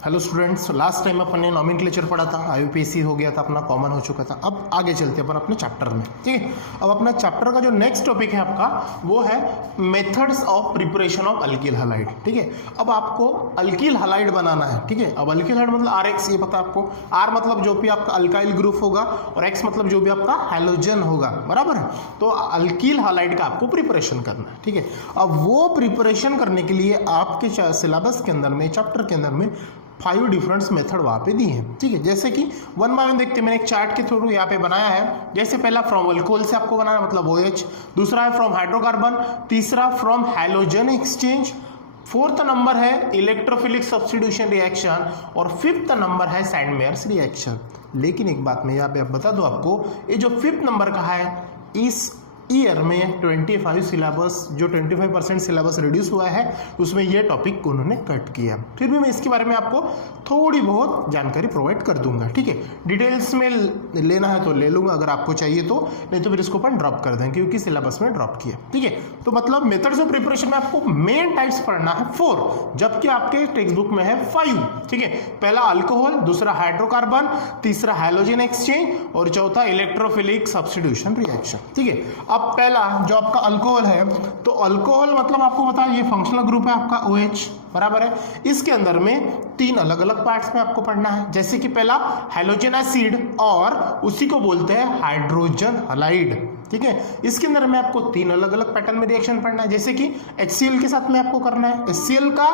Hello students, last time अपन ने nomenclature पढ़ा था, आईयूपीएसी हो गया था अपना, कॉमन हो चुका था। अब आगे चलते हैं अपन अपने चैप्टर में, ठीक है। अब अपना चैप्टर का जो नेक्स्ट टॉपिक है आपका वो है methods of preparation of alkyl halide, ठीक है। अब आपको अल्किल हैलाइड बनाना है, ठीक है। अब अल्किल हैलाइड मतलब RX, ये पता है आपको। R मतलब जो भी आपका अल्काइल ग्रुप होगा और X मतलब जो भी आपका हैलोजन होगा, बराबर है। तो अल्किल हैलाइड का आपको प्रिपरेशन करना है, ठीक है। अब वो प्रिपरेशन करने के लिए आपके सिलेबस के अंदर में, चैप्टर के अंदर में 5 डिफरेंट मेथड वहाँ पे दी है, ठीक है। जैसे कि वन बाय वन देखते हैं। मैंने एक चार्ट के थ्रू यहाँ पे बनाया है। जैसे पहला फ्रॉम अल्कोहल से आपको बनाना मतलब OH, दूसरा है फ्रॉम हाइड्रोकार्बन, तीसरा from halogen exchange, fourth number है इलेक्ट्रोफिलिक सब्स्टिट्यूशन रिएक्शन और फिफ्थ नंबर है सैंडमेयर्स रिएक्शन। लेकिन एक बात मैं यहाँ पे बता दूं आपको, ये जो फिफ्थ नंबर का है इस ईयर में 25 सिलेबस, जो 25% सिलेबस रिड्यूस हुआ है उसमें ये टॉपिक को उन्होंने कट किया। फिर भी मैं इसके बारे में आपको थोड़ी बहुत जानकारी प्रोवाइड कर दूंगा, ठीक है। डिटेल्स में लेना है तो ले लूंगा अगर आपको चाहिए तो, नहीं तो फिर इसको अपन ड्रॉप कर दें क्योंकि सिलेबस में ड्रॉप किया, ठीक है। तो मतलब मेथड्स ऑफ प्रिपरेशन में आपको मेन टाइप्स पढ़ना है 4, जबकि आपके टेक्स्ट बुक में है 5, ठीक है। पहला अल्कोहल, दूसरा हाइड्रोकार्बन, तीसरा हैलोजन एक्सचेंज और चौथा इलेक्ट्रोफिलिक सब्स्टिट्यूशन रिएक्शन, ठीक है। अब पहला जो आपका अल्कोहल है, तो अल्कोहल मतलब आपको पता है ये फंक्शनल ग्रुप है आपका OH, बराबर है। इसके अंदर में 3 अलग अलग पार्ट्स में आपको पढ़ना है। जैसे कि पहला हैलोजन एसिड और उसी को बोलते हैं हाइड्रोजन हैलाइड, ठीक है। इसके अंदर में आपको 3 अलग अलग पैटर्न में रिएक्शन पढ़ना है। जैसे कि HCl के साथ में आपको करना है, HCl का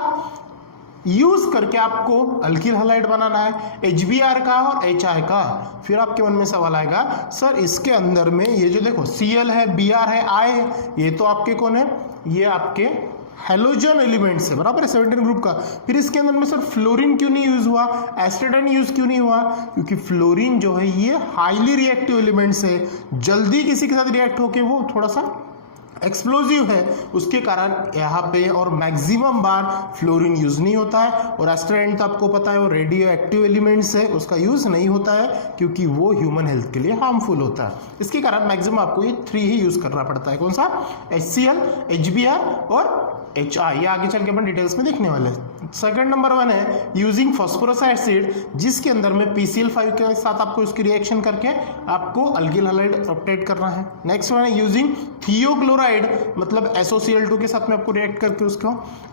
यूज करके आपको अल्किल हैलाइड बनाना है, HBr का और HI का। फिर आपके मन में सवाल आएगा, सर इसके अंदर में ये जो देखो Cl है, Br है, I है, ये तो आपके कौन है, ये आपके हैलोजन एलिमेंट्स है, बराबर है, 17 ग्रुप का। फिर इसके अंदर में सर फ्लोरीन क्यों नहीं यूज हुआ, एस्टेटाइन यूज क्यों नहीं हुआ, क्योंकि फ्लोरीन जो है ये हाईली रिएक्टिव एलिमेंट्स है, जल्दी किसी के साथ रिएक्ट होके वो थोड़ा सा एक्सप्लोजिव है, उसके कारण यहाँ पे और मैक्सिमम बार फ्लोरीन यूज नहीं होता है। और एस्टेराइड तो आपको पता है वो रेडियो एक्टिव एलिमेंट्स है, उसका यूज नहीं होता है क्योंकि वो ह्यूमन हेल्थ के लिए हार्मफुल होता है। इसके कारण मैक्सिमम आपको ये 3 ही यूज करना पड़ता है। कौन सा, HCl, HBr और HI। ये आगे चल के अपन डिटेल्स में देखने वाले हैं। सेकंड नंबर 1 है यूजिंग फॉस्फोरस एसिड, जिसके अंदर में PCl5 के साथ आपको इसकी रिएक्शन करके आपको अल्किल हैलाइड ऑब्टेन करना है। नेक्स्ट वन है यूजिंग थियोक्लोराइड, मतलब SOCl2 के साथ में आपको रिएक्ट करके उसको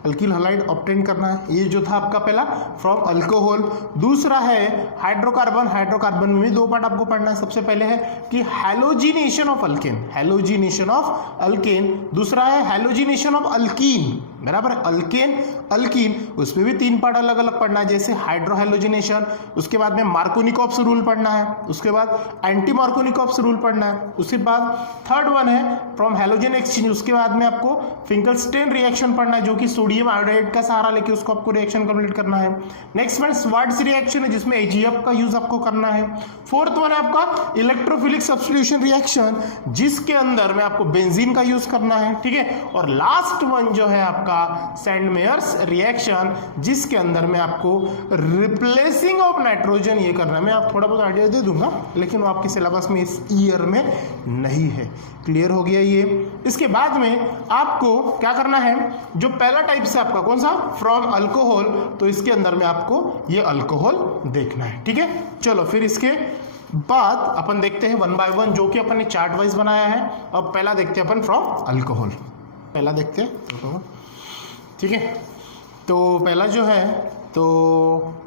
अल्किल हैलाइड ऑब्टेन करना है। ये जो था आपका पहला फ्रॉम अल्कोहल। दूसरा है हाइड्रोकार्बन। हाइड्रोकार्बन में भी 2 पार्ट आपको पढ़ना है। सबसे पहले है कि halogenation of alkane, halogenation of alkane. दूसरा है हैलोजिनेशन ऑफ अल्कीन, बराबर, अल्केन अल्कीन, उसमें भी 3 पार्ट अलग अलग पढ़ना है। जैसे हाइड्रोहैलोजिनेशन, उसके बाद में मार्कोनिकॉप्स रूल पढ़ना है, उसके बाद एंटी मार्कोनिकॉप्स रूल पढ़ना है। उसके बाद थर्ड वन है फ्रॉम हैलोजन एक्सचेंज, उसके बाद में आपको फिंकलस्टेन रिएक्शन पढ़ना है जो कि सोडियम आयोडाइड का सहारा लेके उसको आपको रिएक्शन कंप्लीट करना है। नेक्स्ट वन स्वार्ट्ज रिएक्शन है जिसमें AgF का यूज आपको करना है। फोर्थ वन है आपका इलेक्ट्रोफिलिक सब्स्टिट्यूशन रिएक्शन, जिसके अंदर में आपको बेंजीन का यूज करना है, ठीक है। और लास्ट वन जो है आपका सैंडमेयर्स रिएक्शन, जिसके अंदर में आपको रिप्लेसिंग ऑफ नाइट्रोजन ये करना है। मैं आप थोड़ा बहुत आइडिया दे दूंगा लेकिन वो आपके सिलेबस में इस ईयर में नहीं है। क्लियर हो गया ये। इसके बाद में आपको क्या करना है, जो पहला टाइप से आपका कौन सा फ्रॉम अल्कोहल, तो इसके अंदर में आपको ये अल्कोहल देखना है, ठीक है। चलो फिर इसके बाद अपन देखते हैं 1 बाय 1 जो कि अपन ने चार्ट वाइज बनाया है। अब पहला देखते हैं अपन फ्रॉम अल्कोहल, पहला देखते हैं, ठीक है। तो पहला जो है, तो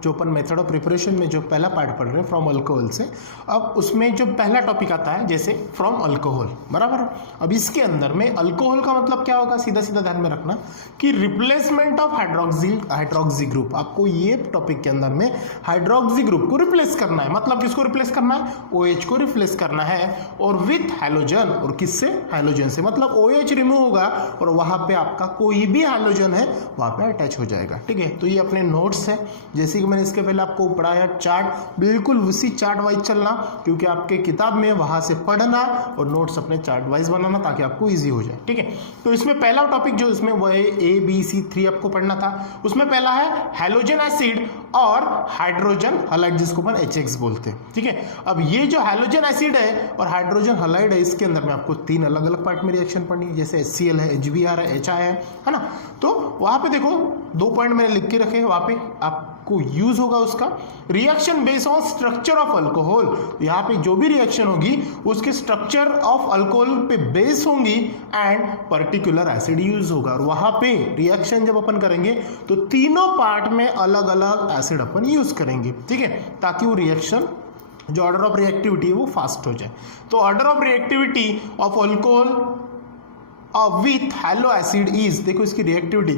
जो अपन मेथड ऑफ प्रिपरेशन में जो पहला पार्ट पढ़ रहे हैं फ्रॉम अल्कोहल से, अब उसमें जो पहला टॉपिक आता है जैसे फ्रॉम अल्कोहल, बराबर। अब इसके अंदर में अल्कोहल का मतलब क्या होगा, सीधा सीधा ध्यान में रखना कि रिप्लेसमेंट ऑफ हाइड्रोक्सी ग्रुप। आपको ये टॉपिक के अंदर में हाइड्रोक्सी ग्रुप को रिप्लेस करना है। मतलब किसको रिप्लेस करना है, OH को रिप्लेस करना है और विथ हैलोजन, और किससे, हैलोजन से। मतलब OH रिमूव होगा और वहां पे आपका कोई भी हैलोजन है वहां पे अटैच हो जाएगा, ठीक है। तो ये अपने नोट्स है, जैसे कि मैंने इसके पहले आपको पढ़ाया चार्ट, बिल्कुल उसी चार्ट वाइज चलना, क्योंकि आपके किताब में वहां से पढ़ना और नोट्स अपने चार्ट वाइज बनाना ताकि आपको इजी हो जाए, ठीक है। तो इसमें पहला टॉपिक जो इसमें वो है ABC3 आपको पढ़ना था। उसमें पहला है हैलोजन एसिड और हाइड्रोजन हैलाइड, जिसको अपन HX बोलते हैं, ठीक है। अब ये जो हैलोजन एसिड है और हाइड्रोजन हैलाइड है, इसके अंदर में आपको 3 अलग अलग पार्ट में रिएक्शन पढ़नी है। जैसे HCl है, HBr है, HI है ना। तो वहां पे देखो 2 पॉइंट मैंने लिख के रखे वहां पे आपको यूज होगा उसका। Reaction based on structure of alcohol, यहाँ पे जो भी रिएक्शन होगी उसके स्ट्रक्चर ऑफ अल्कोहल पे बेस होंगी एंड पर्टिकुलर एसिड यूज होगा। और वहां पे रिएक्शन जब अपन करेंगे तो तीनों पार्ट में अलग अलग एसिड अपन यूज करेंगे, ठीक है, ताकि वो रिएक्शन जो ऑर्डर ऑफ रिएक्टिविटी है वो फास्ट हो जाए। तो order of reactivity of alcohol with hello acid is, देखो इसकी रिएक्टिविटी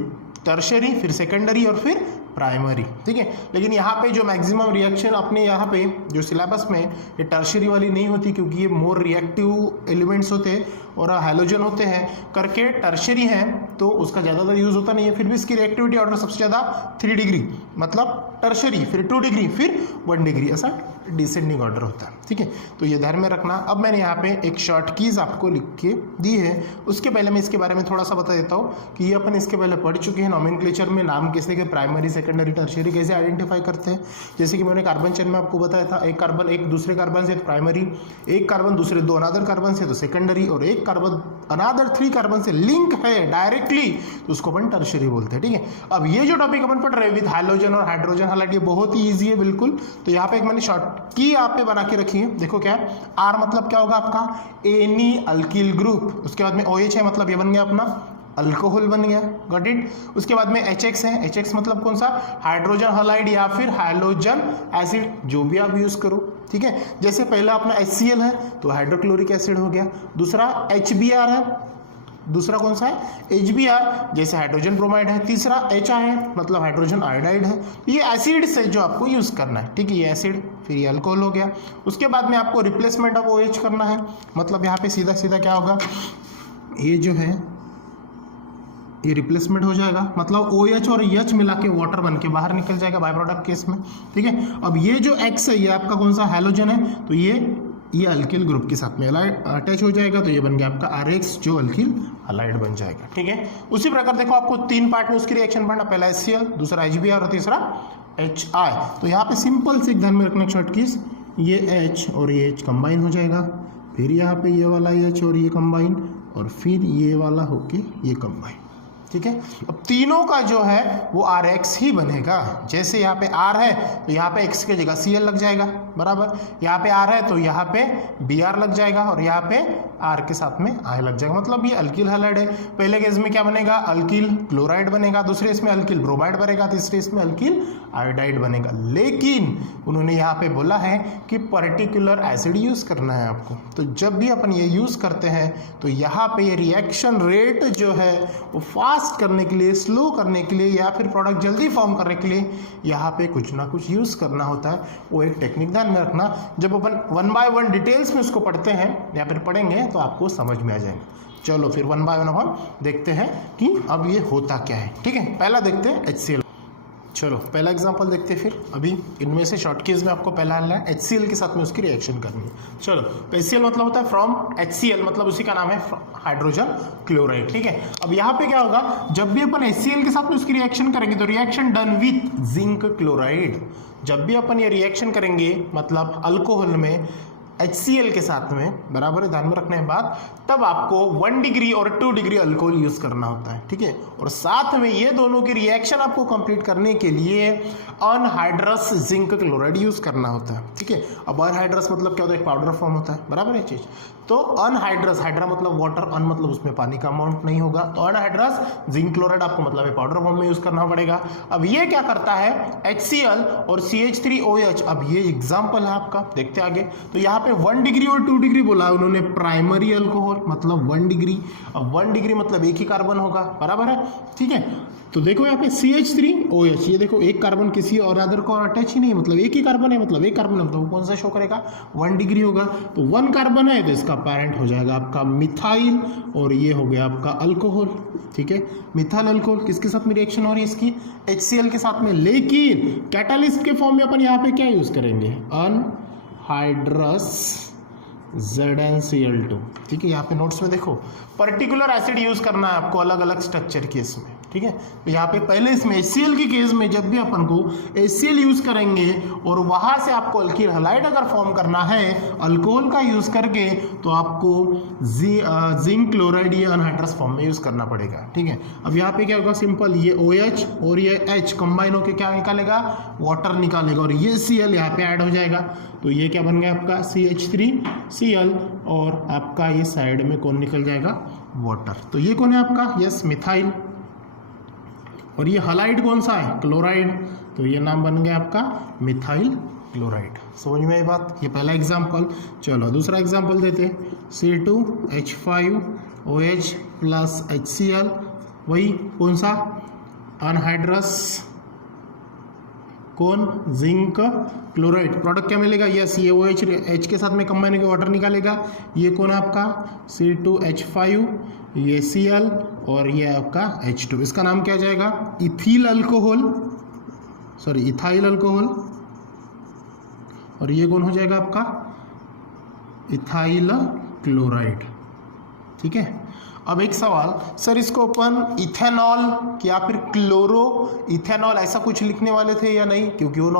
टर्शरी, फिर सेकेंडरी और फिर प्राइमरी, ठीक है। लेकिन यहाँ पे जो मैक्सिमम रिएक्शन अपने यहाँ पे जो सिलेबस में ये टर्शरी वाली नहीं होती, क्योंकि ये मोर रिएक्टिव एलिमेंट्स होते हैं और हैलोजन होते हैं करके टर्शरी है, तो उसका ज़्यादातर यूज होता नहीं है। फिर भी इसकी रिएक्टिविटी ऑर्डर सबसे ज़्यादा 3 डिग्री, मतलब टर्शरी, फिर 2 डिग्री, फिर 1 डिग्री, ऐसा डिसेंडिंग ऑर्डर होता है, ठीक है। तो ये ध्यान में रखना। अब मैंने यहाँ पे एक शॉर्ट कीज आपको लिख के दी है, उसके पहले मैं इसके बारे में थोड़ा सा बता देता हूँ कि ये अपन इसके पहले पढ़ चुके हैं। नॉमेनक्लेचर में नाम कैसे के प्राइमरी, सेकेंडरी, टर्शरी कैसे आइडेंटिफाई करते हैं। जैसे कि मैंने कार्बन चेन में आपको बताया था, एक कार्बन एक दूसरे कार्बन से प्राइमरी, एक कार्बन दूसरे 2 अनादर कार्बन से तो सेकेंडरी, और एक कार्बन अनादर 3 कार्बन से लिंक है डायरेक्टली तो उसको अपन टर्शरी बोलते हैं, ठीक है। अब ये जो टॉपिक अपन पढ़ रहे हैं विद हाइड्रोजन और हाइड्रोजन हालांकि ये बहुत ही ईजी है बिल्कुल। तो यहाँ पे एक मैंने शॉर्ट की आप पे बना के रखी है, देखो क्या है, आर मतलब क्या होगा आपका एनी अल्किल ग्रुप, उसके बाद में OH है मतलब ये बन गया अपना अल्कोहल बन गया, गॉट इट। उसके बाद में HX है, HX मतलब कौन सा, हाइड्रोजन हाइलाइड या फिर हाइड्रोजन एसिड, जो भी आप यूज करो, ठीक है। जैसे पहला अपना HCl है तो हाइड्रोक्लोरिक एसिड हो गया, दूसरा HBr है, दूसरा कौन सा है HBr जैसे हाइड्रोजन ब्रोमाइड है, तीसरा HI है मतलब हाइड्रोजन आयोडाइड है। ये एसिड से जो आपको यूज करना है, ठीक है, ये एसिड, फिर ये अल्कोहल हो गया। उसके बाद में आपको रिप्लेसमेंट ऑफ OH करना है, मतलब यहाँ पे सीधा सीधा क्या होगा, ये जो है ये रिप्लेसमेंट हो जाएगा, मतलब OH और H मिला के वाटर बन के बाहर निकल जाएगा बाय प्रोडक्ट केस में, ठीक है। अब ये जो X है ये आपका कौन सा हैलोजन है, तो ये अल्किल ग्रुप के साथ में अटैच हो जाएगा, तो ये बन गया आपका RX जो अल्किल हाइलाइड बन जाएगा, ठीक है। उसी प्रकार देखो आपको 3 पार्ट में उसकी रिएक्शन पढ़ना, पहला HCl, दूसरा HBr और तीसरा HI। तो यहाँ पे सिंपल से ध्यान में रखना शॉर्ट कीज, ये H और ये H कंबाइन हो जाएगा, फिर यहाँ पे ये वाला H और ये कंबाइन, और फिर ये वाला होके ये कंबाइन, ठीक है। अब तीनों का जो है वो RX ही बनेगा। जैसे यहाँ पे R है तो यहाँ पे X की जगह Cl लग जाएगा, बराबर, यहाँ पे R है तो यहाँ पे Br लग जाएगा, और यहाँ पे R के साथ में I लग जाएगा, मतलब ये अल्किल हाइलाइड है। पहले केस में क्या बनेगा, अल्किल क्लोराइड बनेगा, दूसरे इसमें अल्किल ब्रोमाइड बनेगा, तीसरे इसमें अल्किल आयोडाइड बनेगा। लेकिन उन्होंने यहाँ पे बोला है कि पर्टिकुलर एसिड यूज करना है आपको, तो जब भी अपन ये यूज करते हैं तो यहाँ पे ये रिएक्शन रेट जो है वो फास्ट करने के लिए, स्लो करने के लिए, या फिर प्रोडक्ट जल्दी फॉर्म करने के लिए यहाँ पे कुछ ना कुछ यूज करना होता है। वो एक टेक्निक ध्यान में रखना, जब अपन 1 बाय 1 डिटेल्स में उसको पढ़ते हैं या फिर पढ़ेंगे तो आपको समझ में आ जाएगा। चलो फिर 1 बाय 1 अब हम देखते हैं कि अब ये होता क्या है, ठीक है। पहला देखते हैं HCl, चलो पहला एग्जांपल देखते हैं। फिर अभी इनमें से शॉर्ट केस में आपको पहला हल है HCl के साथ में उसकी रिएक्शन करनी है। चलो HCl मतलब होता है फ्रॉम HCl, मतलब उसी का नाम है हाइड्रोजन क्लोराइड, ठीक है। अब यहाँ पे क्या होगा, जब भी अपन HCl के साथ में उसकी रिएक्शन करेंगे तो reaction done with zinc chloride, जब भी अपन ये रिएक्शन करेंगे मतलब अल्कोहल में HCl के साथ में, बराबर है, ध्यान में रखना है बात, तब आपको 1 डिग्री और 2 डिग्री अल्कोहल यूज करना होता है, ठीक है। और साथ में ये दोनों की रिएक्शन आपको कंप्लीट करने के लिए अनहाइड्रस जिंक क्लोराइड यूज करना होता है, ठीक है। अब अनहाइड्रस मतलब क्या होता है, एक पाउडर फॉर्म होता है, बराबर है चीज। तो अनहाइड्रस, हाइड्रा मतलब वाटर, अन मतलब उसमें पानी का अमाउंट नहीं होगा, तो अनहाइड्रस जिंक क्लोराइड आपको मतलब है पाउडर फॉर्म में यूज करना पड़ेगा। अब ये क्या करता है, HCl और CH3OH, अब ये एग्जाम्पल है आपका, देखते आगे। तो यहाँ पे 1 डिग्री और 2 डिग्री बोला है उन्होंने, प्राइमरी अल्कोहल मतलब 1 डिग्री, अब 1 डिग्री मतलब एक ही कार्बन होगा, बराबर है, ठीक है। तो देखो यहाँ पे CH3OH, ये देखो एक कार्बन किसी और अदर को अटैच ही नहीं, मतलब एक ही कार्बन है, मतलब एक कार्बन है, तो वो कौन सा शो करेगा, 1 डिग्री होगा। तो 1 कार्बन है तो इसका पैरेंट हो जाएगा आपका मिथाइल, और ये हो गया आपका अल्कोहल, ठीक है। मिथाइल अल्कोहल किसके साथ में रिएक्शन हो रही है इसकी, HCl के साथ में, लेकिन कैटालिस्ट के फॉर्म में अपन यहाँ पे क्या यूज करेंगे, अनहाइड्रस ZnCl2, ठीक है। यहाँ पे नोट्स में देखो पर्टिकुलर एसिड यूज करना है आपको अलग अलग स्ट्रक्चर की इसमें, ठीक है। तो यहाँ पे पहले इसमें HCl के केस में जब भी अपन को HCl यूज करेंगे और वहां से आपको अल्किल हलाइड अगर फॉर्म करना है अल्कोहल का यूज करके, तो आपको जिंक क्लोराइड या अनहाइड्रस फॉर्म में यूज करना पड़ेगा, ठीक है। अब यहाँ पे क्या होगा, सिंपल, ये OH और ये H कंबाइन होकर क्या निकालेगा, वाटर निकालेगा, और ये Cl यहाँ पे ऐड हो जाएगा, तो ये क्या बन गया आपका CH3Cl, और आपका ये साइड में कौन निकल जाएगा, वाटर। तो ये कौन है आपका, यस, मिथाइल, और ये हलाइड कौन सा है, क्लोराइड, तो ये नाम बन गया आपका मिथाइल क्लोराइड। समझ में आई बात, ये पहला एग्जाम्पल। चलो दूसरा एग्जाम्पल देते, C2H5OH प्लस HCl, वही कौन सा, अनहाइड्रस कौन, जिंक क्लोराइड। प्रोडक्ट क्या मिलेगा, यस, ये OH H के साथ में कंबाइन होकर वाटर निकालेगा, ये कौन है आपका C2H5, ये Cl, और ये आपका H2, इसका नाम क्या जाएगा, इथाइल अल्कोहल, और ये कौन हो जाएगा आपका, इथाइल क्लोराइड, ठीक है। अब एक सवाल, सर इसको अपन इथेनॉल या फिर क्लोरो इथेनॉल ऐसा कुछ लिखने वाले थे या नहीं, क्योंकि वो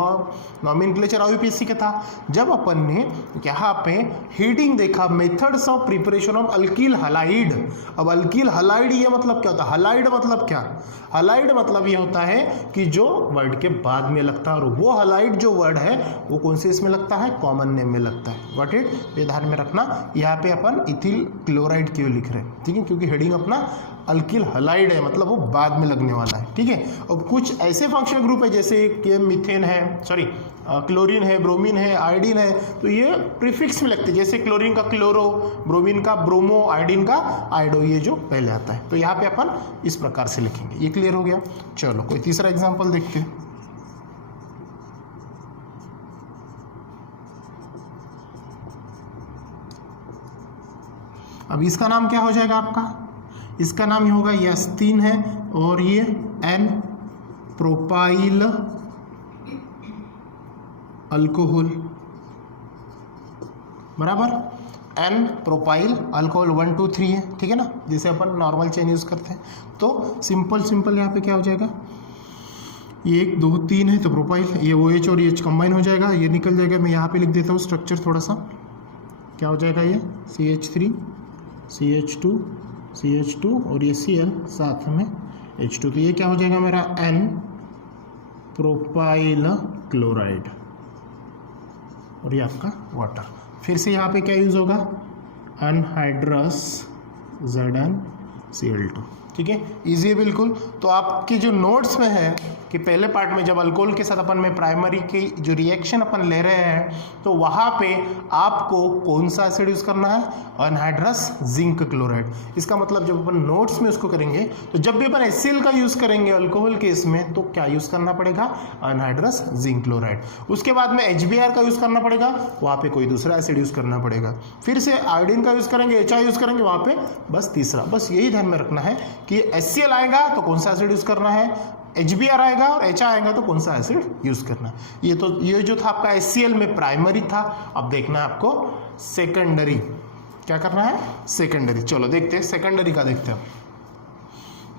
नॉमेनक्लेचर IUPAC का था। जब अपन ने यहाँ पे हेडिंग देखा methods of preparation of alkyl halide, अब अल्किल हलाइड ये मतलब क्या होता है, हलाइड मतलब क्या, हलाइड मतलब ये होता है कि जो वर्ड के बाद में लगता है, और वो हलाइड जो वर्ड है वो कौन से इसमें लगता है, कॉमन नेम में लगता है। व्हाट इट, ये ध्यान में रखना, यहाँ पे अपन इथिल क्लोराइड क्यों लिख रहे हैं, ठीक है, क्योंकि हेडिंग अपना अल्किल हलाइड है, मतलब वो बाद में लगने वाला है, ठीक है। और कुछ ऐसे फंक्शनल ग्रुप है जैसे कि मीथेन है, सॉरी क्लोरीन है, ब्रोमीन है, आयोडीन है, तो ये प्रीफिक्स में लगते हैं, जैसे क्लोरीन का क्लोरो, ब्रोमीन का ब्रोमो, आयोडीन का आयोडो, ये जो पहले आता है, तो यहाँ पे अपन इस प्रकार से लिखेंगे। ये क्लियर हो गया। चलो कोई तीसरा एग्जाम्पल देखते हैं। अब इसका नाम क्या हो जाएगा आपका, इसका नाम ये होगा, यस 3 है, और ये N प्रोपाइल अल्कोहल, बराबर, N प्रोपाइल अल्कोहल 1 2 3 है, ठीक है ना, जिसे अपन नॉर्मल चेन यूज करते हैं। तो सिंपल यहाँ पे क्या हो जाएगा, ये 1 2 3 है, तो प्रोपाइल, ये OH और H कंबाइन हो जाएगा, ये निकल जाएगा। मैं यहाँ पे लिख देता हूँ स्ट्रक्चर थोड़ा सा, क्या हो जाएगा, ये CH3 CH2 और ये Cl साथ में H2, तो ये क्या हो जाएगा मेरा N प्रोपाइल क्लोराइड, और ये आपका वाटर। फिर से यहाँ पे क्या यूज होगा, अनहाइड्रस ZnCl2, ठीक है, इजी है बिल्कुल। तो आपके जो नोट्स में है कि पहले पार्ट में जब अल्कोहल के साथ अपन में प्राइमरी की जो रिएक्शन अपन ले रहे हैं, तो वहाँ पे आपको कौन सा एसिड यूज करना है, अनहाइड्रस जिंक क्लोराइड। इसका मतलब जब अपन नोट्स में उसको करेंगे, तो जब भी अपन HCl का यूज करेंगे अल्कोहल के इसमें, तो क्या यूज करना पड़ेगा, अनहाइड्रस जिंक क्लोराइड। उसके बाद में HBr का यूज करना पड़ेगा, वहाँ पे कोई दूसरा एसिड यूज करना पड़ेगा। फिर से आयोडीन का यूज करेंगे, HI यूज करेंगे, वहाँ पे बस तीसरा। बस यही ध्यान में रखना है कि HCl आएगा तो कौन सा एसिड यूज करना है, HBr आएगा और HI आएगा तो कौन सा एसिड यूज करना है। ये जो था आपका HCl में प्राइमरी था। अब देखना है आपको सेकेंडरी, क्या करना है, सेकेंडरी। चलो देखते हैं सेकेंडरी का, देखते हैं।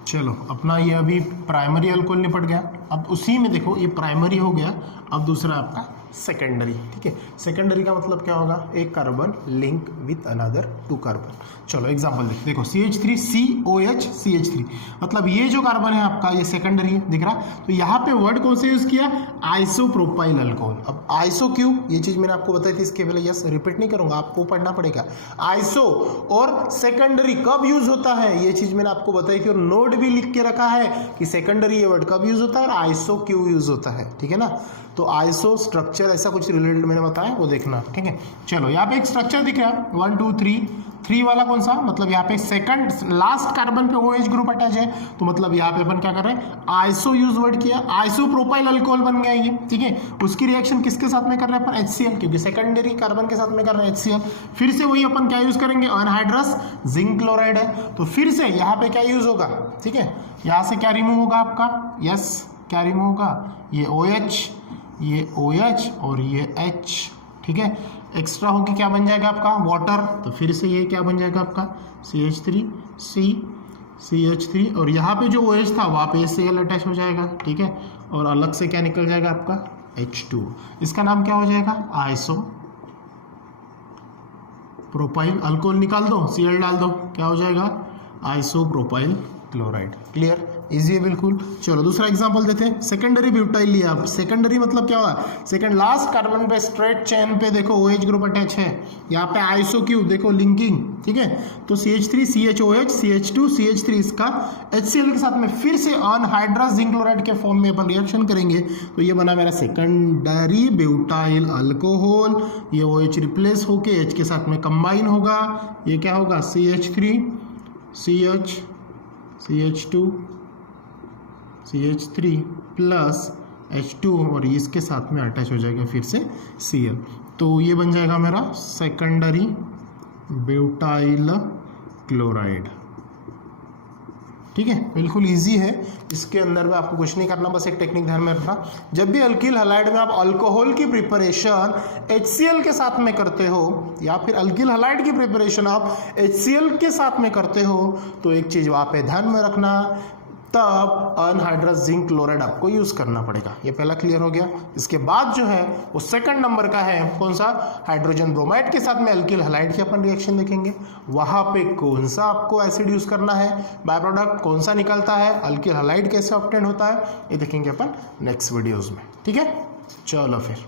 चलो अपना ये अभी प्राइमरी अल्कोहल निपट गया, अब उसी में देखो ये प्राइमरी हो गया, अब दूसरा आपका सेकेंडरी, ठीक है। सेकेंडरी का मतलब क्या होगा, एक carbon link with another 2 carbon. चलो एग्जांपल देखो, CH3COH CH3, मतलब ये जो कार्बन है आपका ये सेकेंडरी है, दिख रहा। तो यहाँ पे वर्ड कौन से यूज किया, आइसोप्रोपाइल अल्कोहल। अब आइसो क्यों, ये चीज मैंने आपको बताई थी, इसके पहले यस रिपीट नहीं करूंगा, आपको पढ़ना पड़ेगा। आइसो और सेकेंडरी कब यूज होता है, ये चीज मैंने आपको बताई थी, और नोट भी लिख के रखा है कि सेकेंडरी ये वर्ड कब यूज होता है और आइसो क्यों यूज होता है, ठीक है ना। तो आइसो स्ट्रक्चर ऐसा कुछ रिलेटेड मैंने बताया, वो देखना, ठीक है। चलो यहाँ पे एक स्ट्रक्चर दिख रहा है 1 2 3 वाला कौन सा, मतलब यहाँ पे सेकंड लास्ट कार्बन पे OH ग्रुप अटैच है, तो मतलब यहाँ पे अपन क्या कर रहे हैं, आइसो यूज वर्ड किया, आइसोप्रोपाइल अल्कोहल बन गया ये, ठीक है। उसकी रिएक्शन किसके साथ में कर रहे हैं अपन, HCl, क्योंकि सेकेंडरी कार्बन के साथ में कर रहे हैं HCl। फिर से वही अपन क्या यूज करेंगे, अनहाइड्रस जिंक क्लोराइड है, तो फिर से यहाँ पे क्या यूज होगा, ठीक है। यहाँ से क्या रिमूव होगा आपका, यस क्या रिमूव होगा, ये OH, ये OH और ये H, ठीक है। एक्स्ट्रा होके क्या बन जाएगा आपका, वाटर, तो फिर से ये क्या बन जाएगा आपका CH3C CH3 और यहाँ पे जो OH था वहाँ पे HCl अटैच हो जाएगा, ठीक है, और अलग से क्या निकल जाएगा आपका H2। इसका नाम क्या हो जाएगा, आइसो प्रोपाइल, अल्कोहल निकाल दो, Cl डाल दो, क्या हो जाएगा आइसोप्रोपाइल क्लोराइड। क्लियर, इजी है बिल्कुल। चलो दूसरा एग्जांपल देते हैं। सेकेंडरी ब्यूटाइल लिया। अब सेकेंडरी मतलब क्या हुआ, सेकंड लास्ट कार्बन पे स्ट्रेट चेन पे देखो OH ग्रुप अटैच है, यहाँ पे आइसो क्यू देखो लिंकिंग, ठीक है। तो CH3 CHOH CH2 CH3 इसका HCl के साथ में फिर से अनहाइड्रस जिंक क्लोराइड के फॉर्म में अपन रिएक्शन करेंगे, तो ये बना मेरा सेकेंडरी ब्यूटाइल अल्कोहल। ये OH रिप्लेस होके H के साथ में कंबाइन होगा, ये क्या होगा CH3 CH CH2 CH3 plus H2 और इसके साथ में अटैच हो जाएगा फिर से Cl। तो ये बन जाएगा मेरा सेकेंडरी ब्यूटाइल क्लोराइड, ठीक है, बिल्कुल इजी है। इसके अंदर में आपको कुछ नहीं करना, बस एक टेक्निक ध्यान में रखना, जब भी अल्किल हलाइड में आप अल्कोहल की प्रिपरेशन HCl के साथ में करते हो या फिर अल्किल हलाइड की प्रिपरेशन आप HCl के साथ में करते हो, तो एक चीज़ वहाँ पे ध्यान में रखना, तब अनहाइड्रस जिंक क्लोराइड आपको यूज़ करना पड़ेगा। ये पहला क्लियर हो गया। इसके बाद जो है वो सेकंड नंबर का है, कौन सा, हाइड्रोजन ब्रोमाइड के साथ में अल्किल हलाइड की अपन रिएक्शन देखेंगे। वहाँ पे कौन सा आपको एसिड यूज़ करना है, बाय प्रोडक्ट कौन सा निकलता है, अल्किल हलाइड कैसे ऑब्टेन होता है, ये देखेंगे अपन नेक्स्ट वीडियोज़ में, ठीक है। चलो फिर।